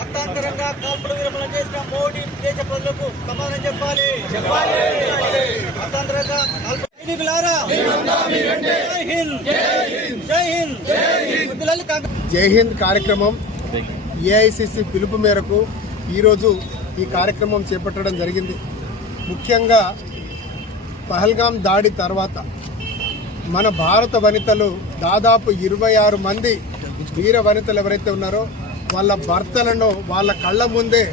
అర్థాంతరంగా కాల్పుల విరమణ చేసిన మోడీ దేశ ప్రజలకు సమాధానం చెప్పాలి. అర్థాంతరంగా జై హింద్ కార్యక్రమం ఏఐసిసి పిలుపు మేరకు ఈరోజు ఈ కార్యక్రమం చేపట్టడం జరిగింది. ముఖ్యంగా పహల్గాం దాడి తర్వాత మన భారత వనితలు దాదాపు 26 మంది వీర వనితలు ఎవరైతే ఉన్నారో వాళ్ళ భర్తలను వాళ్ళ కళ్ళ ముందే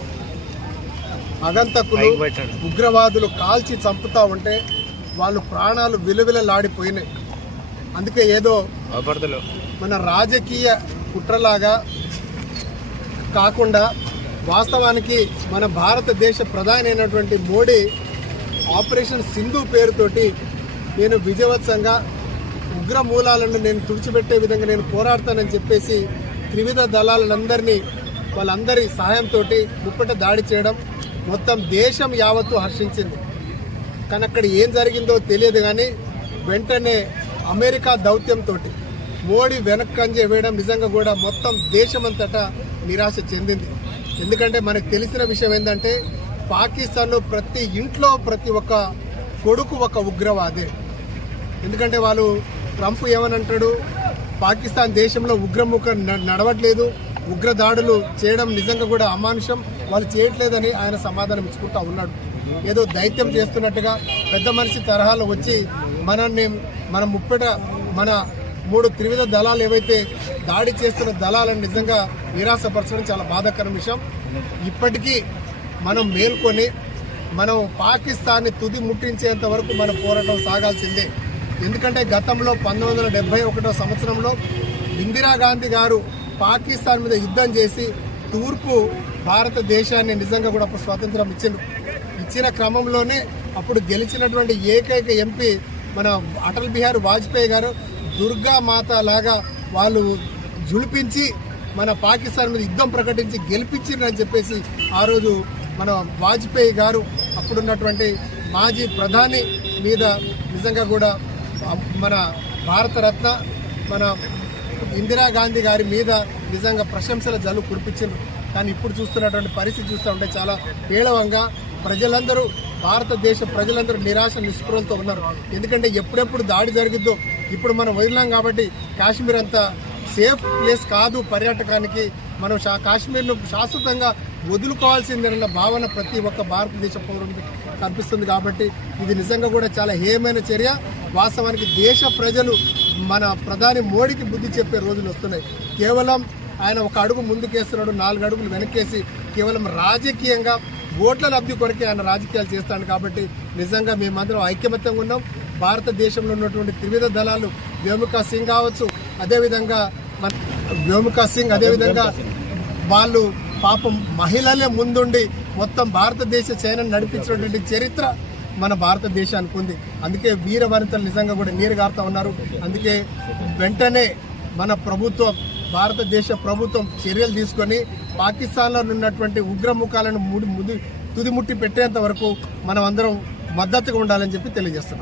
అగంతకులు ఉగ్రవాదులు కాల్చి చంపుతూ ఉంటే వాళ్ళు ప్రాణాలు విలువిలలాడిపోయినాయి. అందుకే ఏదో మన రాజకీయ కుట్రలాగా కాకుండా వాస్తవానికి మన భారతదేశ ప్రధాని అయినటువంటి మోడీ ఆపరేషన్ సింధు పేరుతోటి నేను విజయవంతంగా ఉగ్ర మూలాలను నేను తుడిచిపెట్టే విధంగా నేను పోరాడతానని చెప్పేసి త్రివిధ దళాలందరినీ వాళ్ళందరి సహాయంతో ముప్పట దాడి చేయడం మొత్తం దేశం యావత్తు హర్షించింది. కానీ అక్కడ ఏం జరిగిందో తెలియదు. కానీ వెంటనే అమెరికా దౌత్యంతో మోడీ వెనక్కంజే వేయడం నిజంగా కూడా మొత్తం దేశమంతటా నిరాశ చెందింది. ఎందుకంటే మనకు తెలిసిన విషయం ఏంటంటే పాకిస్తాన్లో ప్రతి ఇంట్లో ప్రతి ఒక్క కొడుకు ఒక ఉగ్రవాదే. ఎందుకంటే వాళ్ళు ట్రంప్ ఏమనంటాడు, పాకిస్తాన్ దేశంలో ఉగ్రముఖం నడవట్లేదు, ఉగ్ర దాడులు చేయడం నిజంగా కూడా అమానుషం, వాళ్ళు చేయట్లేదని ఆయన సమాధానం ఇచ్చుకుంటా ఉన్నాడు. ఏదో దైత్యం చేస్తున్నట్టుగా పెద్ద మనిషి తరహాలో వచ్చి మన ముప్పట మన 3 త్రివిధ దళాలు ఏవైతే దాడి చేస్తున్న దళాలను నిజంగా నిరాశపరచడం చాలా బాధాకరం విషయం. ఇప్పటికీ మనం మేల్కొని మనం పాకిస్తాన్ని తుది ముట్టించేంత వరకు మన పోరాటం సాగాల్సిందే. ఎందుకంటే గతంలో 1971 సంవత్సరంలో ఇందిరాగాంధీ గారు పాకిస్తాన్ మీద యుద్ధం చేసి తూర్పు భారతదేశాన్ని నిజంగా కూడా స్వాతంత్రం ఇచ్చిన క్రమంలోనే అప్పుడు గెలిచినటువంటి ఏకైక ఎంపీ మన అటల్ బిహారీ వాజ్పేయి గారు దుర్గామాత లాగా వాళ్ళు జుడిపించి మన పాకిస్తాన్ మీద యుద్ధం ప్రకటించి గెలిపించిందని చెప్పేసి ఆ రోజు మన వాజ్పేయి గారు అప్పుడున్నటువంటి మాజీ ప్రధాని మీద నిజంగా కూడా మన భారతరత్న మన ఇందిరాగాంధీ గారి మీద నిజంగా ప్రశంసల జల్లు కురిపించారు. కానీ ఇప్పుడు చూస్తున్నటువంటి పరిస్థితి చూస్తూ ఉంటే చాలా పేలవంగా ప్రజలందరూ భారతదేశ ప్రజలందరూ నిరాశ నిస్పృహలతో ఉన్నారు. ఎందుకంటే ఎప్పుడెప్పుడు దాడి జరిగిద్దో, ఇప్పుడు మనం వదిలాం కాబట్టి కాశ్మీర్ అంతా సేఫ్ ప్లేస్ కాదు పర్యాటకానికి, మనం కాశ్మీర్ను శాశ్వతంగా వదులుకోవాల్సిందన్న భావన ప్రతి ఒక్క భారతదేశ పౌరునికి కనిపిస్తుంది. కాబట్టి ఇది నిజంగా కూడా చాలా హేయమైన చర్య. వాస్తవానికి దేశ ప్రజలు మన ప్రధాని మోడీకి బుద్ధి చెప్పే రోజులు వస్తున్నాయి. కేవలం ఆయన ఒక అడుగు ముందుకేస్తున్నాడు, 4 అడుగులు వెనక్కేసి కేవలం రాజకీయంగా ఓట్ల లబ్ధి కొరకే ఆయన రాజకీయాలు చేస్తాడు. కాబట్టి నిజంగా మేమందరం ఐక్యమత్యంగా ఉన్నాం. భారతదేశంలో ఉన్నటువంటి త్రివిధ దళాలు వ్యోమికా సింగ్ కావచ్చు, అదేవిధంగా వాళ్ళు పాపం మహిళలే ముందుండి మొత్తం భారతదేశ చైనాను నడిపించినటువంటి చరిత్ర మన భారతదేశానికి ఉంది. అందుకే వీర వనితలు నిజంగా కూడా నీరుగారుతూ ఉన్నారు. అందుకే వెంటనే మన ప్రభుత్వం, భారతదేశ ప్రభుత్వం చర్యలు తీసుకొని పాకిస్తాన్లో ఉన్నటువంటి ఉగ్రముఖాలను తుదిముట్టి పెట్టేంత వరకు మనం అందరం మద్దతుగా ఉండాలని చెప్పి తెలియజేస్తున్నాం.